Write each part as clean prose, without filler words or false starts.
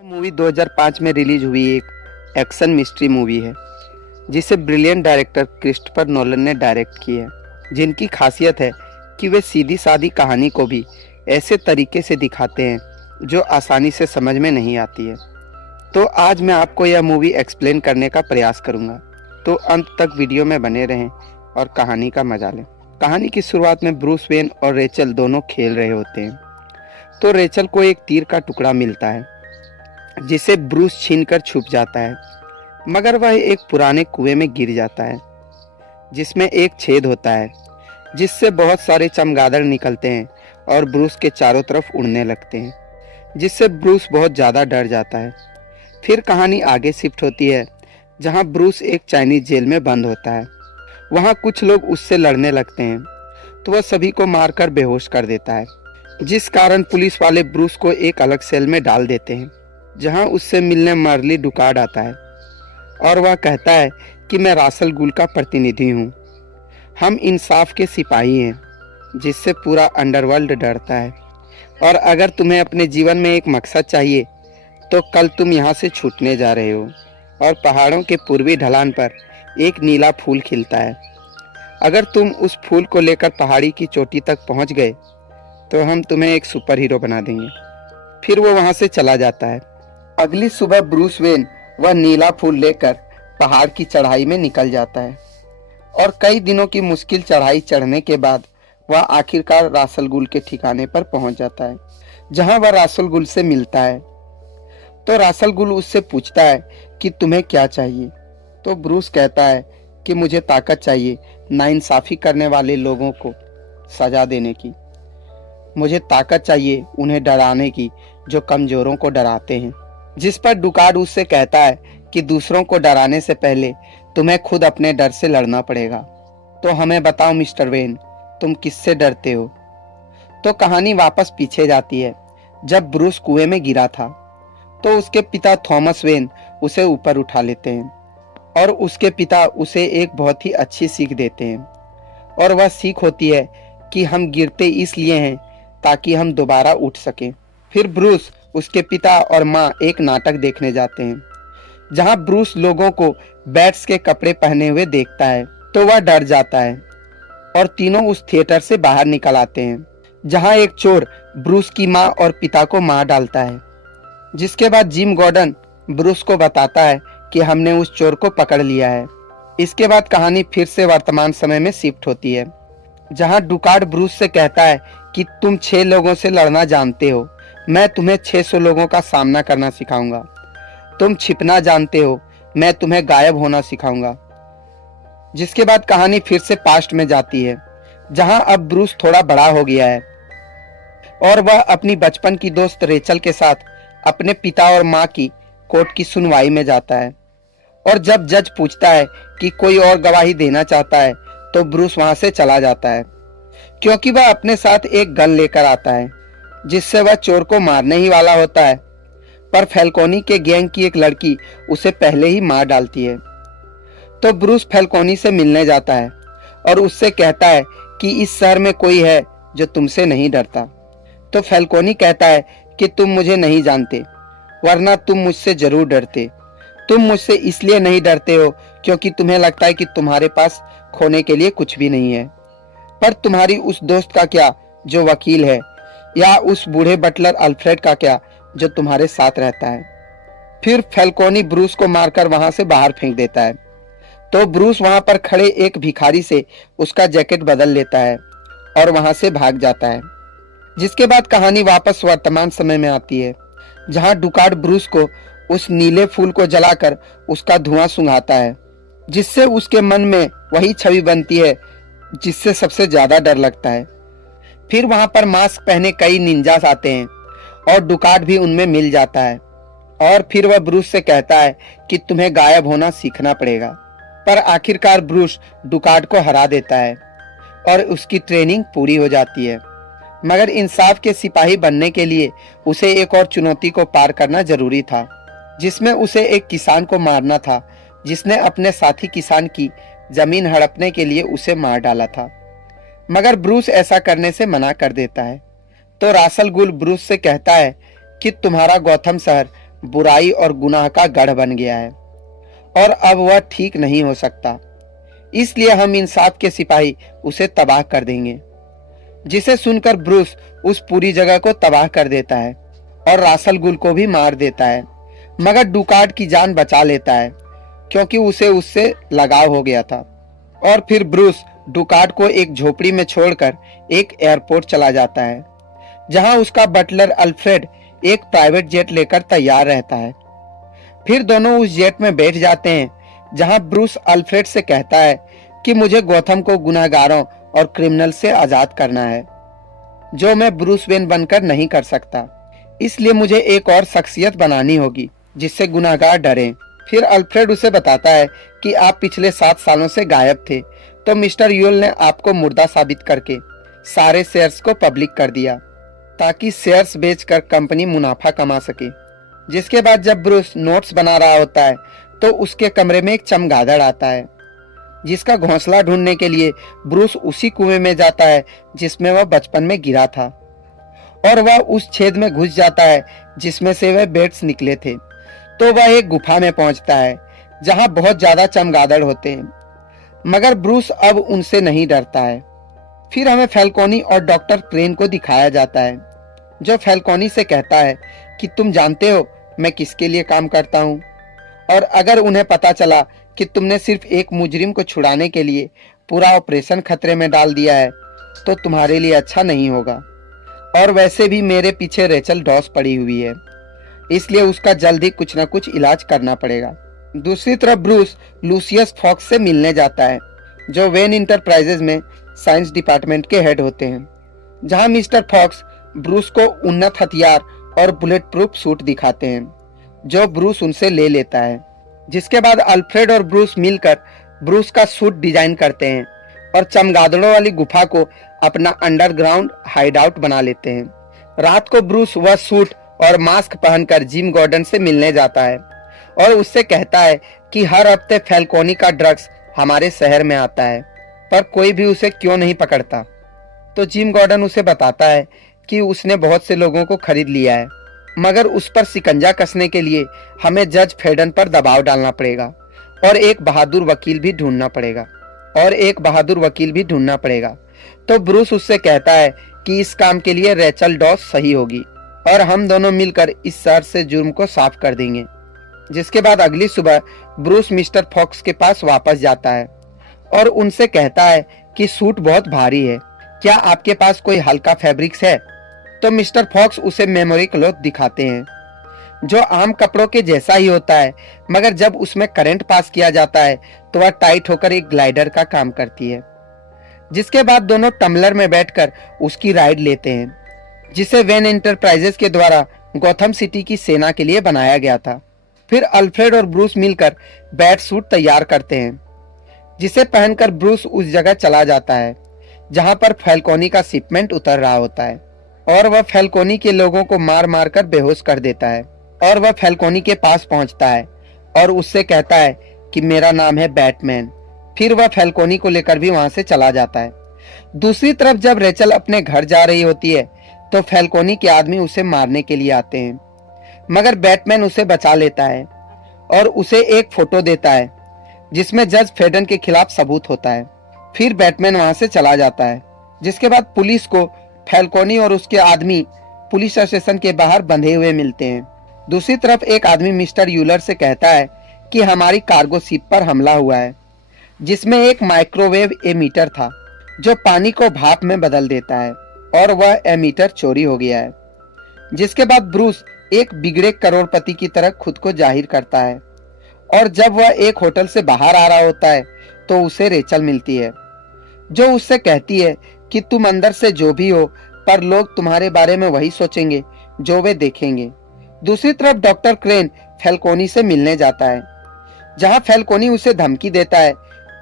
Movie 2005 में release हुई एक एक्शन मिस्ट्री मूवी है जिसे ब्रिलियंट डायरेक्टर क्रिस्टोफर नोलन ने डायरेक्ट की है, जिनकी खासियत है कि वे सीधी सादी कहानी को भी ऐसे तरीके से दिखाते हैं जो आसानी से समझ में नहीं आती है। तो आज मैं आपको यह मूवी एक्सप्लेन करने का प्रयास करूंगा, तो अंत तक वीडियो में बने रहें और कहानी का मजा लें। कहानी की शुरुआत में ब्रूस वेन और रेचल दोनों खेल रहे होते हैं। तो रेचल को एक तीर का टुकड़ा मिलता है जिसे ब्रूस छीनकर छुप जाता है, मगर वह एक पुराने कुएं में गिर जाता है जिसमें एक छेद होता है जिससे बहुत सारे चमगादड़ निकलते हैं और ब्रूस के चारों तरफ उड़ने लगते हैं, जिससे ब्रूस बहुत ज़्यादा डर जाता है। फिर कहानी आगे शिफ्ट होती है जहां ब्रूस एक चाइनीज जेल में बंद होता है। वहां कुछ लोग उससे लड़ने लगते हैं तो वह सभी को मारकर बेहोश कर देता है, जिस कारण पुलिस वाले ब्रूस को एक अलग सेल में डाल देते हैं जहां उससे मिलने मर्ली डुकार्ड आता है और वह कहता है कि मैं रासल गुल का प्रतिनिधि हूं। हम इंसाफ के सिपाही हैं, जिससे पूरा अंडरवर्ल्ड डरता है, और अगर तुम्हें अपने जीवन में एक मकसद चाहिए तो कल तुम यहाँ से छूटने जा रहे हो। और पहाड़ों के पूर्वी ढलान पर एक नीला फूल खिलता है। अगर तुम उस फूल को लेकर पहाड़ी की चोटी तक पहुँच गए तो हम तुम्हें एक सुपर हीरो बना देंगे। फिर वो वहाँ से चला जाता है। अगली सुबह ब्रूस वेन वह नीला फूल लेकर पहाड़ की चढ़ाई में निकल जाता है और कई दिनों की मुश्किल चढ़ाई चढ़ने के बाद वह आखिरकार रासल गुल के ठिकाने पर पहुंच जाता है, जहां वह रासल गुल से मिलता है। तो रासल गुल उससे पूछता है कि तुम्हें क्या चाहिए। तो ब्रूस कहता है कि मुझे ताकत चाहिए नाइंसाफी करने वाले लोगों को सजा देने की। मुझे ताकत चाहिए उन्हें डराने की जो कमजोरों को डराते हैं। जिस पर डुकार्ड उससे कहता है कि दूसरों को डराने से पहले तुम्हें खुद अपने डर से लड़ना पड़ेगा। तो हमें बताओ मिस्टर वेन, तुम किससे डरते हो। तो कहानी वापस पीछे जाती है। जब ब्रूस कुएं में गिरा था तो उसके पिता थॉमस वेन उसे ऊपर उठा लेते हैं और उसके पिता उसे एक बहुत ही अच्छी सीख देते हैं, और वह सीख होती है कि हम गिरते इसलिए हैं ताकि हम दोबारा उठ सकें। फिर ब्रूस, उसके पिता और माँ एक नाटक देखने जाते हैं जहां ब्रूस लोगों को बैट्स के कपड़े पहने हुए देखता है तो वह डर जाता है और तीनों उस थिएटर से बाहर निकल आते हैं, जहां एक चोर ब्रूस की माँ और पिता को मार डालता है। जिसके बाद जिम गॉर्डन ब्रूस को बताता है कि हमने उस चोर को पकड़ लिया है। इसके बाद कहानी फिर से वर्तमान समय में शिफ्ट होती है, जहां डुकार्ड ब्रूस से कहता है कि तुम 6 लोगों से लड़ना जानते हो, मैं तुम्हें 600 लोगों का सामना करना सिखाऊंगा। तुम छिपना जानते हो, मैं तुम्हें गायब होना सिखाऊंगा। जिसके बाद कहानी फिर से पास्ट में जाती है, जहां अब ब्रूस थोड़ा बड़ा हो गया है और वह अपनी बचपन की दोस्त रेचल के साथ अपने पिता और माँ की कोर्ट की सुनवाई में जाता है। और जब जज पूछता है कि कोई और गवाही देना चाहता है तो ब्रूस वहां से चला जाता है, क्योंकि वह अपने साथ एक गन लेकर आता है जिससे वह चोर को मारने ही वाला होता है, पर फैल्कोनी के गैंग की एक लड़की उसे पहले ही मार डालती है। तो ब्रूस फैल्कोनी से मिलने जाता है और उससे कहता है कि इस शहर में कोई है जो तुमसे नहीं डरता। तो फैल्कोनी कहता है कि तुम मुझे नहीं जानते, वरना तुम मुझसे जरूर डरते। तुम मुझसे इसलिए नहीं डरते हो क्योंकि तुम्हें लगता है कि तुम्हारे पास खोने के लिए कुछ भी नहीं है। पर तुम्हारी उस दोस्त का क्या जो वकील है, या उस बूढ़े बटलर अल्फ्रेड का क्या जो तुम्हारे साथ रहता है। फिर फैल्कोनी ब्रूस को मारकर वहां से बाहर फेंक देता है। तो ब्रूस वहां पर खड़े एक भिखारी से उसका जैकेट बदल लेता है और वहां से भाग जाता है। जिसके बाद कहानी वापस वर्तमान समय में आती है, जहां डुकार्ड ब्रूस को उस नीले फूल को जलाकर उसका धुआं सूंघाता है, जिससे उसके मन में वही छवि बनती है जिससे सबसे ज्यादा डर लगता है। फिर वहां पर मास्क पहने कई निंजास आते हैं और डुकार्ड भी उनमें मिल जाता है, और फिर वह ब्रूस से कहता है कि तुम्हें गायब होना सीखना पड़ेगा। पर आखिरकार ब्रूस डुकार्ड को हरा देता है और उसकी ट्रेनिंग पूरी हो जाती है। मगर इंसाफ के सिपाही बनने के लिए उसे एक और चुनौती को पार करना जरूरी था, जिसमें उसे एक किसान को मारना था जिसने अपने साथी किसान की जमीन हड़पने के लिए उसे मार डाला था। मगर ब्रूस ऐसा करने से मना कर देता है। तो रासल गुल ब्रूस से कहता है कि तुम्हारा गौथम शहर बुराई और गुनाह का गढ़ बन गया है और अब वह ठीक नहीं हो सकता। इसलिए हम इंसाफ के सिपाही उसे तबाह कर देंगे। जिसे सुनकर ब्रूस उस पूरी जगह को तबाह कर देता है और रासल गुल को भी मार देता है, मगर डुकार्ड की जान बचा लेता है क्योंकि उसे उससे लगाव हो गया था। और फिर ब्रूस डुकार्ड को एक झोपड़ी में छोड़कर एक एयरपोर्ट चला जाता है, जहां उसका बटलर अल्फ्रेड एक प्राइवेट जेट लेकर तैयार रहता है। फिर दोनों उस जेट में बैठ जाते हैं, जहां ब्रूस अल्फ्रेड से कहता है कि मुझे गौथम को गुनहगारों और क्रिमिनल से आजाद करना है, जो मैं ब्रूस वेन बनकर नहीं कर सकता। इसलिए मुझे एक और शख्सियत बनानी होगी जिससे गुनहगार डरें। फिर अल्फ्रेड उसे बताता है कि आप पिछले 7 सालों से गायब थे, तो मिस्टर यूल ने आपको मुर्दा साबित करके सारे शेयर्स को पब्लिक कर दिया ताकि शेयर्स बेचकर कंपनी मुनाफा कमा सके। जिसके बाद जब ब्रूस नोट्स बना रहा होता है तो उसके कमरे में एक चमगादड़ आता है, जिसका घोंसला ढूंढने के लिए ब्रूस उसी कुएं में जाता है जिसमें वह बचपन में गिरा था, और वह उस छेद में घुस जाता है जिसमें से वह बेट्स निकले थे। तो वह एक गुफा में पहुंचता है जहां बहुत ज्यादा चमगादड़ होते हैं, मगर ब्रूस अब उनसे नहीं डरता है। फिर हमें फैल्कोनी और डॉक्टर क्रेन को दिखाया जाता है, जो फैल्कोनी से कहता है कि तुम जानते हो मैं किसके लिए काम करता हूँ, और अगर उन्हें पता चला कि तुमने सिर्फ एक मुजरिम को छुड़ाने के लिए पूरा ऑपरेशन खतरे में डाल दिया है तो तुम्हारे लिए अच्छा नहीं होगा। और वैसे भी मेरे पीछे रेचल डॉस पड़ी हुई है, इसलिए उसका जल्द ही कुछ ना कुछ इलाज करना पड़ेगा। दूसरी तरफ ब्रूस लूसियस फॉक्स से मिलने जाता है, जो वेन इंटरप्राइजेज में साइंस डिपार्टमेंट के हेड होते हैं, जहां मिस्टर फॉक्स ब्रूस को उन्नत हथियार और बुलेट प्रूफ सूट दिखाते हैं, जो ब्रूस उनसे ले लेता है। जिसके बाद अल्फ्रेड और ब्रूस मिलकर ब्रूस का सूट डिजाइन करते हैं और चमगादड़ों वाली गुफा को अपना अंडरग्राउंड हाइडआउट बना लेते हैं। रात को ब्रूस वह सूट और मास्क पहनकर जिम गॉर्डन से मिलने जाता है और उससे कहता है कि हर हफ्ते फैल्कोनी का ड्रग्स हमारे शहर में आता है, पर कोई भी उसे क्यों नहीं पकड़ता। तो जिम गॉर्डन उसे बताता है कि उसने बहुत से लोगों को खरीद लिया है, मगर उस पर शिकंजा कसने के लिए हमें जज फेडन पर दबाव डालना पड़ेगा और एक बहादुर वकील भी ढूंढना पड़ेगा। तो ब्रूस उससे कहता है कि इस काम के लिए रेचल डॉस सही होगी और हम दोनों मिलकर इस शहर से जुर्म को साफ कर देंगे। जिसके बाद अगली सुबह ब्रूस मिस्टर फॉक्स के पास वापस जाता है और उनसे कहता है कि सूट बहुत भारी है, क्या आपके पास कोई हल्का फैब्रिक्स है। तो मिस्टर फॉक्स उसे मेमोरी क्लॉथ दिखाते हैं, जो आम कपड़ों के जैसा ही होता है, मगर जब उसमें करंट पास किया जाता है तो वह टाइट होकर एक ग्लाइडर का काम करती है। जिसके बाद दोनों टम्बलर में बैठकर उसकी राइड लेते हैं, जिसे वेन एंटरप्राइजेस के द्वारा गॉथम सिटी की सेना के लिए बनाया गया था। फिर अल्फ्रेड और ब्रूस मिलकर बैट सूट तैयार करते हैं, जिसे पहनकर ब्रूस उस जगह चला जाता है जहां पर फैल्कोनी का शिपमेंट उतर रहा होता है, और वह फैल्कोनी के लोगों को मार मार कर बेहोश कर देता है। और वह फैल्कोनी के पास पहुंचता है और उससे कहता है कि मेरा नाम है बैटमैन। फिर वह फैल्कोनी को लेकर भी वहां से चला जाता है। दूसरी तरफ जब रेचल अपने घर जा रही होती है तो फैल्कोनी के आदमी उसे मारने के लिए आते हैं, मगर बैटमैन उसे बचा लेता है और उसे एक फोटो देता है जिसमें जज फेडन के खिलाफ सबूत होता है। फिर बैटमैन वहां से चला जाता है। जिसके बाद पुलिस को फैल्कोनी और उसके आदमी पुलिस स्टेशन के बाहर बंधे हुए मिलते हैं। दूसरी तरफ एक आदमी मिस्टर यूलर से कहता है कि हमारी कार्गो शिप पर हमला हुआ है, जिसमें एक माइक्रोवेव एमीटर था जो पानी को भाप में बदल देता है, और वह एमीटर चोरी हो गया है। जिसके बाद ब्रूस एक बिगड़े करोड़पति की तरह खुद को जाहिर करता है, और जब वह एक होटल से बाहर आ रहा होता है तो उसे रेचल मिलती है, जो उससे कहती है कि तुम अंदर से जो भी हो, पर लोग तुम्हारे बारे में वही सोचेंगे जो वे देखेंगे। दूसरी तरफ डॉक्टर क्रेन फैल्कोनी से मिलने जाता है, जहां फैल्कोनी उसे धमकी देता है,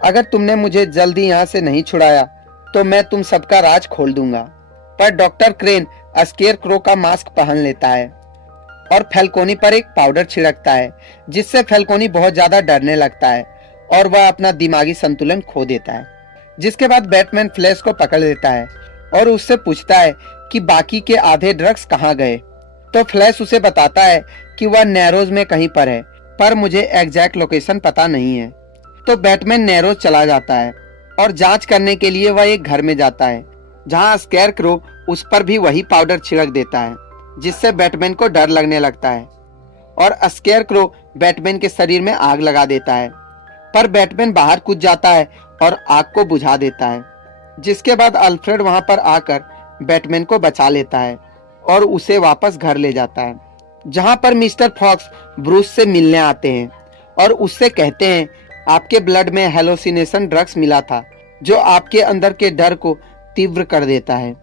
अगर तुमने मुझे जल्दी यहाँ से नहीं छुड़ाया तो मैं तुम सबका राज खोल दूंगा। पर डॉक्टर क्रेन स्केयर क्रो का मास्क पहन लेता है और फैल्कोनी पर एक पाउडर छिड़कता है, जिससे फैल्कोनी बहुत ज्यादा डरने लगता है और वह अपना दिमागी संतुलन खो देता है। जिसके बाद बैटमैन फ्लैश को पकड़ लेता है और उससे पूछता है कि बाकी के आधे ड्रग्स कहाँ गए। तो फ्लैश उसे बताता है कि वह नैरोज में कहीं पर है, पर मुझे एग्जैक्ट लोकेशन पता नहीं है। तो बैटमैन नैरोज चला जाता है और जांच करने के लिए वह एक घर में जाता है, जहां स्केयरक्रो उस पर भी वही पाउडर छिड़क देता है, जिससे बैटमैन को डर लगने लगता है और स्केयरक्रो बैटमैन के शरीर में आग लगा देता है। पर बैटमैन बाहर कूद जाता है और आग को बुझा देता है, जिसके बाद अल्फ्रेड वहां पर आकर बैटमैन को बचा लेता है और उसे वापस घर ले जाता है, जहां पर मिस्टर फॉक्स ब्रूस से मिलने आते हैं और उससे कहते हैं आपके ब्लड में हेलोसिनेशन ड्रग्स मिला था, जो आपके अंदर के डर को तीव्र कर देता है,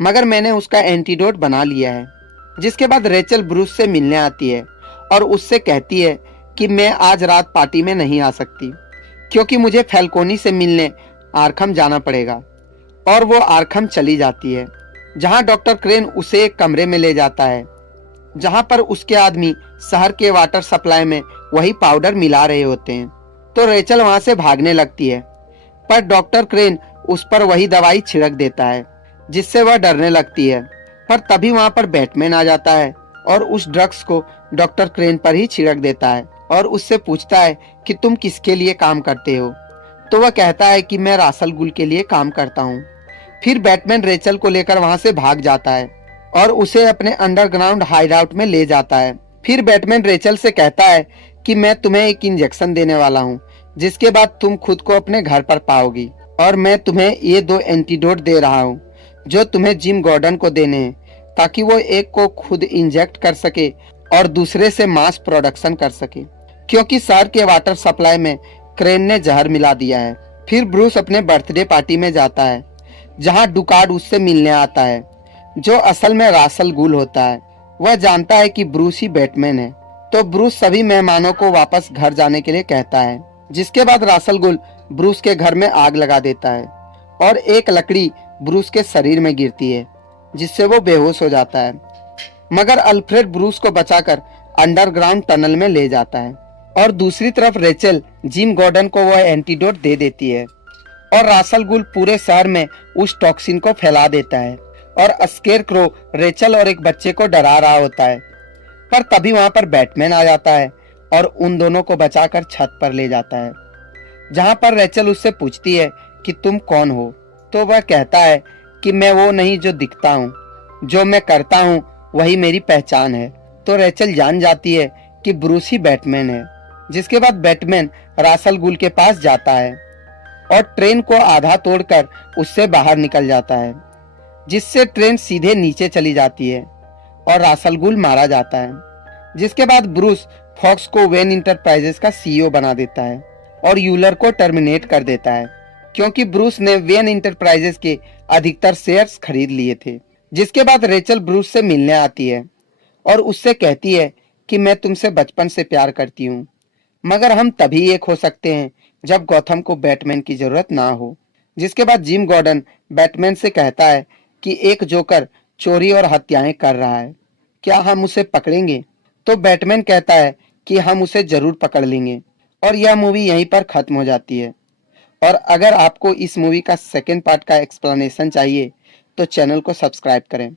मगर मैंने उसका एंटीडोट बना लिया है। जिसके बाद रेचल ब्रूस से मिलने आती है और उससे कहती है कि मैं आज रात पार्टी में नहीं आ सकती, क्योंकि मुझे फैल्कोनी से मिलने आर्खम जाना पड़ेगा। और वो आर्खम चली जाती है, जहां डॉक्टर क्रेन उसे एक कमरे में ले जाता है, जहां पर उसके आदमी शहर के वाटर सप्लाई में वही पाउडर मिला रहे होते हैं। तो रेचल वहां से भागने लगती है, पर डॉक्टर क्रेन उस पर वही दवाई छिड़क देता है, जिससे वह डरने लगती है। पर तभी वहां पर बैटमैन आ जाता है और उस ड्रग्स को डॉक्टर क्रेन पर ही छिड़क देता है और उससे पूछता है कि तुम किसके लिए काम करते हो। तो वह कहता है कि मैं रासल गुल के लिए काम करता हूँ। फिर बैटमैन रेचल को लेकर वहां से भाग जाता है और उसे अपने अंडरग्राउंड हाइडआउट में ले जाता है। फिर बैटमैन रेचल से कहता है कि मैं तुम्हें एक इंजेक्शन देने वाला हूँ, जिसके बाद तुम खुद को अपने घर पर पाओगी, और मैं तुम्हें ये 2 एंटीडोट दे रहा हूँ जो तुम्हें जिम गॉर्डन को देने हैं, ताकि वो एक को खुद इंजेक्ट कर सके और दूसरे से मास प्रोडक्शन कर सके, क्योंकि शहर के वाटर सप्लाई में क्रेन ने जहर मिला दिया है। फिर ब्रूस अपने बर्थडे पार्टी में जाता है, जहां डुकार्ड उससे मिलने आता है, जो असल में रासल गुल होता है। वह जानता है कि ब्रूस ही बैटमैन है, तो ब्रूस सभी मेहमानों को वापस घर जाने के लिए कहता है। जिसके बाद रासल गुल ब्रूस के घर में आग लगा देता है और एक लकड़ी ब्रूस के शरीर में गिरती है, जिससे वो बेहोश हो जाता है। मगर अल्फ्रेड ब्रूस को बचाकर अंडरग्राउंड टनल में ले जाता है और दूसरी तरफ रेचल जिम गॉर्डन को वह एंटीडोट दे देती है और रासल गुल पूरे शहर में उस टॉक्सिन को फैला देता है और स्केयरक्रो रेचल और एक बच्चे को डरा रहा होता है। पर तभी वहां पर बैटमैन आ जाता है और उन दोनों को बचाकर छत पर ले जाता है, जहां पर रेचल उससे पूछती है कि तुम कौन हो। तो वह कहता है कि मैं वो नहीं जो दिखता हूँ, जो मैं करता हूँ वही मेरी पहचान है। तो रेचल जान जाती है कि ब्रूस ही बैटमैन है। जिसके बाद बैटमैन रासल गुल के पास जाता है और ट्रेन को आधा तोड़कर उससे बाहर निकल जाता है, जिससे ट्रेन सीधे नीचे चली जाती है और रासल गुल मारा जाता है। जिसके बाद ब्रूस फॉक्स को वेन इंटरप्राइजेस का सीईओ बना देता है और यूलर को टर्मिनेट कर देता है, क्योंकि ब्रूस ने वेन इंटरप्राइजेस के अधिकतर शेयर्स खरीद लिए थे। जिसके बाद रेचल ब्रूस से मिलने आती है और उससे कहती है कि मैं तुमसे बचपन से प्यार करती हूँ, मगर हम तभी एक हो सकते हैं जब गॉथम को बैटमैन की जरूरत ना हो। जिसके बाद जिम गॉर्डन बैटमैन से कहता है कि एक जोकर चोरी और हत्याएं कर रहा है, क्या हम उसे पकड़ेंगे? तो बैटमैन कहता है कि हम उसे जरूर पकड़ लेंगे। और यह मूवी यहीं पर खत्म हो जाती है। और अगर आपको इस मूवी का सेकंड पार्ट का एक्सप्लेनेशन चाहिए तो चैनल को सब्सक्राइब करें।